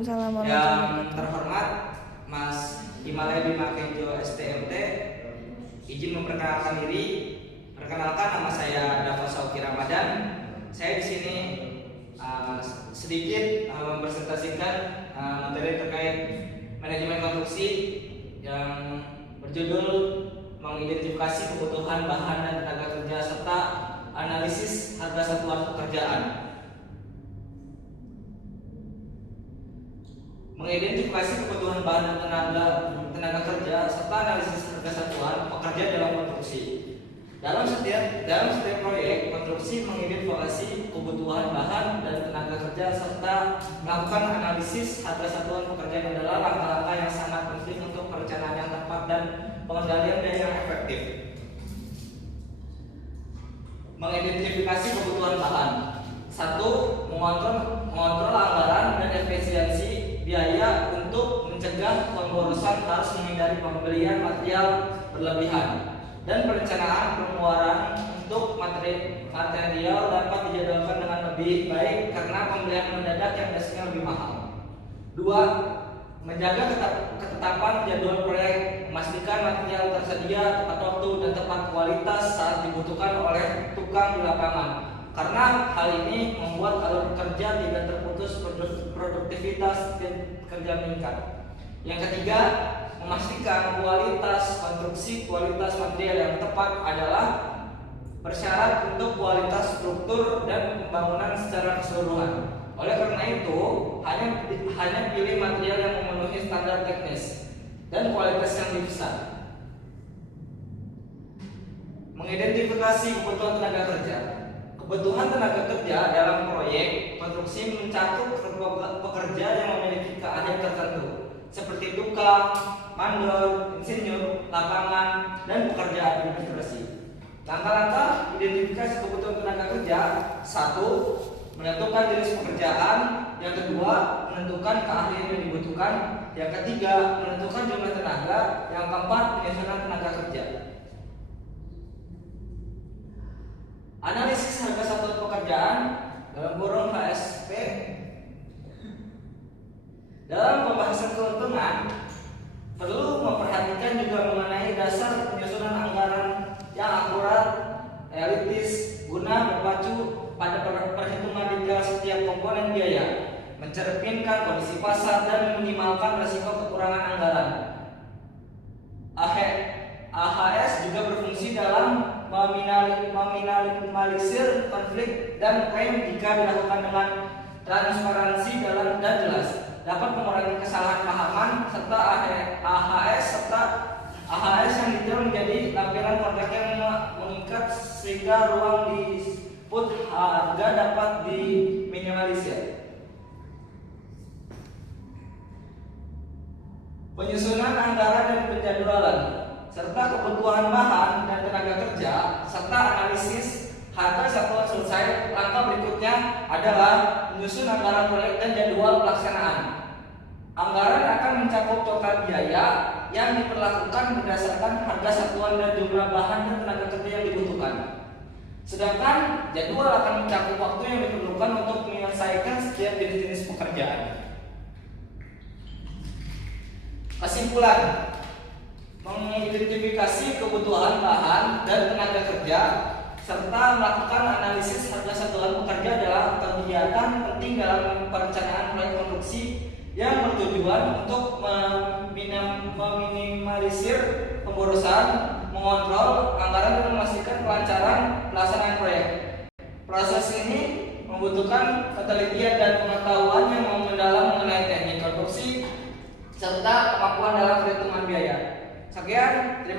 Waalaikumsalam warahmatullahi Yang wabarakatuh. terhormat Mas Himalaya Bima Kenjo STMT, izin memperkenalkan diri. Perkenalkan, nama saya Dava Sauki Ramadan. Saya di sini sedikit mempresentasikan materi terkait manajemen konstruksi yang berjudul mengidentifikasi kebutuhan bahan dan tenaga kerja serta analisis harga satuan pekerjaan. Mengidentifikasi kebutuhan bahan dan tenaga kerja serta analisis harga satuan pekerja dalam konstruksi. Dalam setiap proyek konstruksi mengidentifikasi kebutuhan bahan dan tenaga kerja serta melakukan analisis harga satuan pekerjaan adalah langkah-langkah yang sangat penting untuk perencanaan yang tepat dan pengendalian biaya yang efektif. Mengidentifikasi kebutuhan bahan. 1. Mengontrol anggaran dan efisiensi biaya untuk mencegah pemborosan, harus menghindari pembelian material berlebihan. Dan perencanaan pengeluaran untuk material dapat dijadwalkan dengan lebih baik karena pembelian mendadak yang biasanya lebih mahal. 2. Menjaga ketetapan jadwal proyek, memastikan material tersedia tepat waktu dan tepat kualitas saat dibutuhkan oleh tukang di lapangan. Karena hal ini membuat alur kerja tidak terputus, produktivitas kerja meningkat. Yang ketiga, memastikan kualitas konstruksi, kualitas material yang tepat adalah persyarat untuk kualitas struktur dan pembangunan secara keseluruhan. Oleh karena itu, hanya pilih material yang memenuhi standar teknis dan kualitas yang dipesan. Mengidentifikasi kebutuhan tenaga kerja. Kebutuhan tenaga kerja dalam proyek konstruksi mencakup pekerja yang memiliki keahlian tertentu, seperti tukang, mandor, insinyur, lapangan, dan pekerja administrasi. Langkah-langkah identifikasi kebutuhan tenaga kerja. 1. Menentukan jenis pekerjaan. Yang kedua, menentukan keahlian yang dibutuhkan. Yang ketiga, menentukan jumlah tenaga. Yang keempat, penyusunan tenaga kerja. Analisis harga satuan pekerjaan dalam kurung HSP. Dalam pembahasan keuntungan, perlu memperhatikan juga mengenai dasar penyusunan anggaran yang akurat, realistis, guna berpacu pada perhitungan detail setiap komponen biaya, mencerminkan kondisi pasar dan meminimalkan risiko kekurangan anggaran. AHS juga berfungsi dalam meminimalisir konflik dan klaim jika dilakukan dengan transparansi dan jelas, dapat mengurangi kesalahan pahaman serta AHS yang detail menjadi lampiran kontrak yang mengikat sehingga ruang disebut harga dapat diminimalisir. Penyusunan anggaran dan penjadwalan serta kebutuhan bahan dan tenaga kerja serta analisis harga satuan selesai. Langkah berikutnya adalah menyusun anggaran proyek dan jadwal pelaksanaan. Anggaran akan mencakup total biaya yang diperlakukan berdasarkan harga satuan dan jumlah bahan dan tenaga kerja yang dibutuhkan. Sedangkan jadwal akan mencakup waktu yang diperlukan untuk menyelesaikan setiap jenis pekerjaan. Kesimpulan: mengidentifikasi kebutuhan bahan dan tenaga kerja serta melakukan analisis harga satuan pekerja adalah kegiatan penting dalam perencanaan proyek konstruksi yang bertujuan untuk meminimalisir pemborosan, mengontrol anggaran dan memastikan kelancaran pelaksanaan proyek. Proses ini membutuhkan ketelitian dan pengetahuan yang mendalam mengenai teknik konstruksi serta kemampuan dalam perhitungan biaya. Sekian.